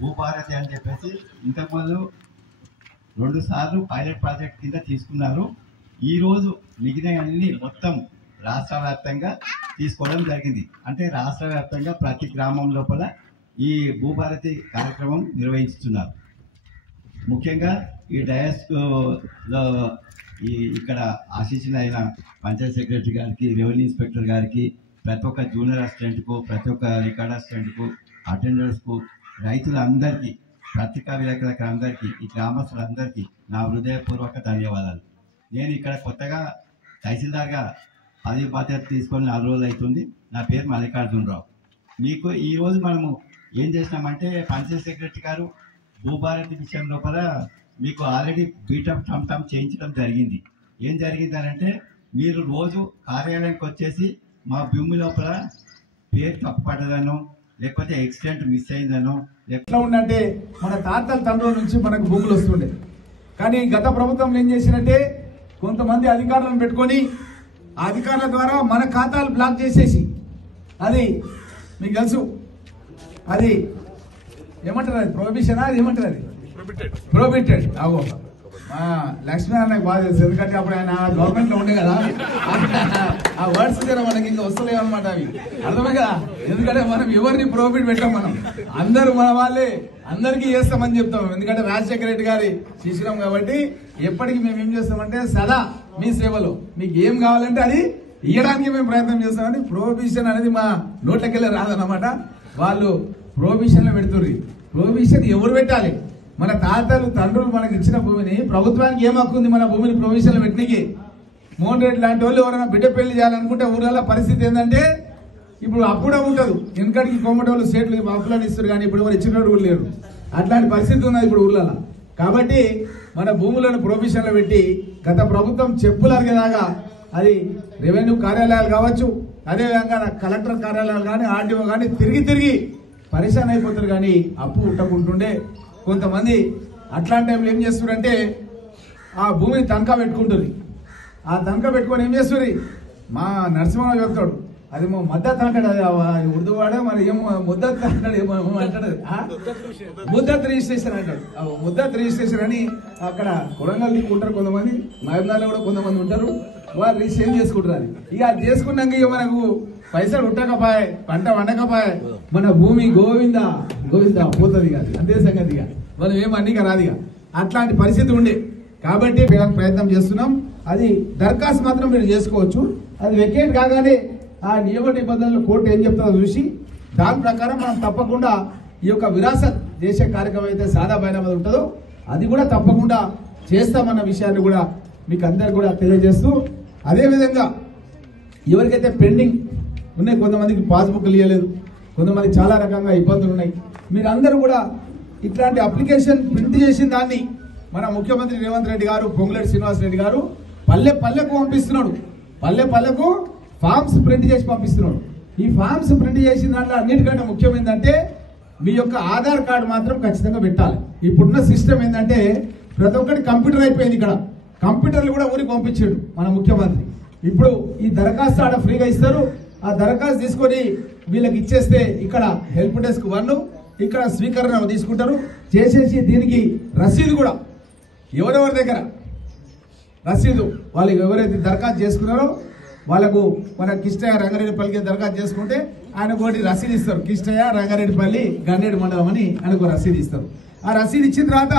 భూభారతి అని చెప్పేసి ఇంతకుముందు 2 సార్లు పైలట్ ప్రాజెక్ట్ కింద తీసుకున్నారు. ఈరోజు మిగిలిన అన్ని మొత్తం రాష్ట్ర వ్యాప్తంగా తీసుకోవడం జరిగింది. అంటే రాష్ట్ర వ్యాప్తంగా ప్రతి గ్రామం లోపల ఈ భూభారతి కార్యక్రమం నిర్వహిస్తున్నారు. ముఖ్యంగా ఈ డయాస్లో ఇక్కడ ఆశీస్సులైన పంచాయత్ సెక్రటరీ గారికి, రెవెన్యూ ఇన్స్పెక్టర్ గారికి, ప్రతి ఒక్క జూనియర్ అసిస్టెంట్కు, ప్రతి ఒక్క రికార్డ్ అసిస్టెంట్కు, అటెండర్స్కు, రైతులందరికీ, పత్రికా విలేకరులకు అందరికీ, ఈ గ్రామస్తులందరికీ నా హృదయపూర్వక ధన్యవాదాలు. నేను ఇక్కడ కొత్తగా తహసీల్దార్గా పదవి బాధ్యత తీసుకొని 4 రోజులు అవుతుంది. నా పేరు మల్లికార్జునరావు. మీకు ఈరోజు మనము ఏం చేసినామంటే పంచాయత్ సెక్రటరీ గారు భూభారతి విషయం లోపల మీకు ఆల్రెడీ బీటప్ టమ్ చేయించడం జరిగింది. ఏం జరిగింది అంటే మీరు రోజు కార్యాలయానికి వచ్చేసి మా భూమి లోపల పేరు తప్పుపడ్డదనో లేకపోతే ఎక్సిడెంట్ మిస్ అయిందనో ఎట్లా ఉందంటే మన తాతల తండ్రుల నుంచి మనకు భూములు వస్తుండే. కానీ గత ప్రభుత్వం ఏం చేసినట్టే కొంతమంది అధికారులను పెట్టుకొని ఆ అధికారుల ద్వారా మన ఖాతాలు బ్లాక్ చేసేసి, అది మీకు తెలుసు, అది ఏమంటారు, అది ప్రొహిబిషన్, అది ఏమంటారు, అది ప్రొహిబిటెడ్. అవో లక్ష్మీనారాయణ బాగా తెలుసు, ఎందుకంటే అప్పుడు ఆయన గవర్నమెంట్ లో ఉండే కదా, ఆ వర్డ్స్ దగ్గర మనకి ఇంకా వస్తలేవు అనమాట. అవి అర్థమే కదా, ఎందుకంటే మనం ఎవరిని ప్రొహిబిట్ పెట్టాం, మనం అందరూ మన వాళ్ళే, అందరికీ చేస్తామని చెప్తాం. ఎందుకంటే రాజశేఖర రెడ్డి గారి శిశురం కాబట్టి ఎప్పటికీ మేము ఏం చేస్తామంటే సదా మీ సేవలో మీకు ఏం కావాలంటే అది ఇవ్వడానికి మేము ప్రయత్నం చేస్తామని. ప్రొహిబిషన్ అనేది మా నోట్లకెళ్ళి రాదన్నమాట. వాళ్ళు ప్రొహిబిషన్లో పెడుతుంది. ప్రొహిబిషన్ ఎవరు పెట్టాలి? మన తాతలు తండ్రులు మనకి ఇచ్చిన భూమిని ప్రభుత్వానికి ఏం హక్కు ఉంది మన భూమిని ప్రొహిబిషన్లో పెట్టడానికి? మోహన్ రెడ్డి లాంటి వాళ్ళు ఎవరైనా బిడ్డ పెళ్లి చేయాలనుకుంటే ఊళ్ళలో పరిస్థితి ఏంటంటే ఇప్పుడు అప్పుడే ఉంటుంది. వెనకడికి కోమటోళ్ళు స్టేట్లు అప్పులను ఇస్తారు, కానీ ఇప్పుడు ఎవరు ఇచ్చినట్టు కూడా లేరు. అట్లాంటి పరిస్థితి ఉన్నది ఇప్పుడు ఊళ్ళలో. కాబట్టి మన భూములను ప్రొహిబిషన్లో పెట్టి గత ప్రభుత్వం చెప్పులు అరిగేలాగా అది రెవెన్యూ కార్యాలయాలు కావచ్చు, అదేవిధంగా కలెక్టర్ కార్యాలయాలు కానీ, ఆర్డీఓ కానీ తిరిగి పరిశాన్ అయిపోతారు. కానీ అప్పు ఉట్టకుంటుండే కొంతమంది అట్లాంటి టైంలో ఏం చేస్తారంటే ఆ భూమిని తనఖా పెట్టుకుంటుంది. ఆ తనఖా పెట్టుకొని ఏం చేస్తుంది, మా నరసింహరావు చెప్తాడు, అది మద్దతు అంటాడు, అది ఉర్దూ వాడే మరి ఏమో ముద్దత్ అంటాడు, ఏమో అంటాడు, ముద్దత్ రిజిస్ట్రేషన్ అంటాడు. ముద్దత్ రిజిస్ట్రేషన్ అని అక్కడ కొడంగల్ ఉంటారు కొంతమంది, మహబూబ్నగర్లో కూడా కొంతమంది ఉంటారు. వాళ్ళు రిజిస్ట్రేషన్ చేసుకుంటారు. ఇక అది చేసుకున్నాక ఇక మనకు పైసలు ఉట్టకపోయే, పంట వండకపోయే, మన భూమి గోవింద పోతుంది కాదు, అంతే సంగతిగా మనం ఏమన్నీగా రాదుగా. అట్లాంటి పరిస్థితి ఉండే కాబట్టి ప్రయత్నం చేస్తున్నాం. అది దరఖాస్తు మాత్రం మీరు చేసుకోవచ్చు. అది వెకేట్ కాగానే ఆ నియమ నిబంధనలు కోర్టు ఏం చెప్తుందో చూసి దాని ప్రకారం మనం తప్పకుండా ఈ యొక్క విరాసత్ చేసే కార్యక్రమం అయితే సాదా బైనామా ఉంటుందో అది కూడా తప్పకుండా చేస్తామన్న విషయాన్ని కూడా మీకు అందరికి కూడా తెలియజేస్తూ, అదేవిధంగా ఎవరికైతే పెండింగ్ ఉన్నాయి, కొంతమందికి పాస్బుక్లు ఇవ్వలేదు, కొంతమంది చాలా రకంగా ఇబ్బందులు ఉన్నాయి, మీరందరూ కూడా ఇట్లాంటి అప్లికేషన్ ప్రింట్ చేసిన దాన్ని మన ముఖ్యమంత్రి రేవంత్ రెడ్డి గారు, పొంగులేటి శ్రీనివాస్ రెడ్డి గారు పల్లెకు పంపిస్తున్నాడు. పల్లెకు ఫామ్స్ ప్రింట్ చేసి పంపిస్తున్నాడు. ఈ ఫామ్స్ ప్రింట్ చేసిన దాంట్లో అన్నిటికంటే ముఖ్యం ఏంటంటే మీ యొక్క ఆధార్ కార్డు మాత్రం ఖచ్చితంగా పెట్టాలి. ఇప్పుడున్న సిస్టమ్ ఏంటంటే ప్రతి ఒక్కటి కంప్యూటర్ అయిపోయింది. ఇక్కడ కంప్యూటర్లు కూడా ఊరికి పంపించాడు మన ముఖ్యమంత్రి. ఇప్పుడు ఈ దరఖాస్తు ఆడ ఫ్రీగా ఇస్తారు. ఆ దరఖాస్తు తీసుకొని వీళ్ళకి ఇచ్చేస్తే ఇక్కడ హెల్ప్ డెస్క్ 1 ఇక్కడ స్వీకరణ తీసుకుంటారు, చేసేసి దీనికి రసీదు కూడా ఎవరెవరి దగ్గర రసీదు వాళ్ళు ఎవరైతే దరఖాస్తు చేసుకున్నారో వాళ్ళకు మన కిష్టయ్య రంగారెడ్డిపల్లికి దరఖాస్తు చేసుకుంటే ఆయన ఒకటి రసీదు ఇస్తారు. కిష్టయ్య రంగారెడ్డిపల్లి గన్నేడు మండలం అని ఆయనకు రసీదు ఇస్తారు. ఆ రసీదు ఇచ్చిన తర్వాత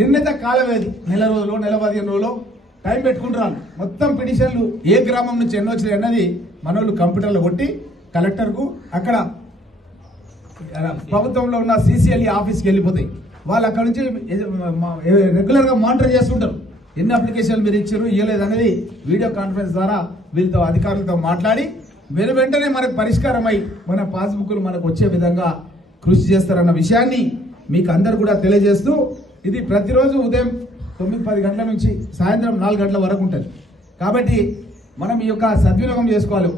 నిర్ణీత కాలం ఏది, 1 రోజులు 15 రోజులు టైం పెట్టుకుంటున్నారు. మొత్తం పిటిషన్లు ఏ గ్రామం నుంచి ఎన్ని వచ్చినాయి అన్నది మనోళ్ళు కంప్యూటర్లో కొట్టి కలెక్టర్కు అక్కడ ప్రభుత్వంలో ఉన్న CCLE ఆఫీస్కి వెళ్ళిపోతాయి. వాళ్ళు అక్కడ నుంచి రెగ్యులర్గా మానిటర్ చేస్తుంటారు. ఎన్ని అప్లికేషన్లు మీరు ఇచ్చారు ఇవ్వలేదు అనేది వీడియో కాన్ఫరెన్స్ ద్వారా వీళ్ళతో అధికారులతో మాట్లాడి వెంటనే మనకు పరిష్కారమై మన పాస్బుక్లు మనకు వచ్చే విధంగా కృషి చేస్తారన్న విషయాన్ని మీకు అందరు కూడా తెలియజేస్తూ, ఇది ప్రతిరోజు ఉదయం 9-10 గంటల నుంచి సాయంత్రం 4 గంటల వరకు ఉంటుంది. కాబట్టి మనం ఈ యొక్క సద్వినియోగం చేసుకోవాలి.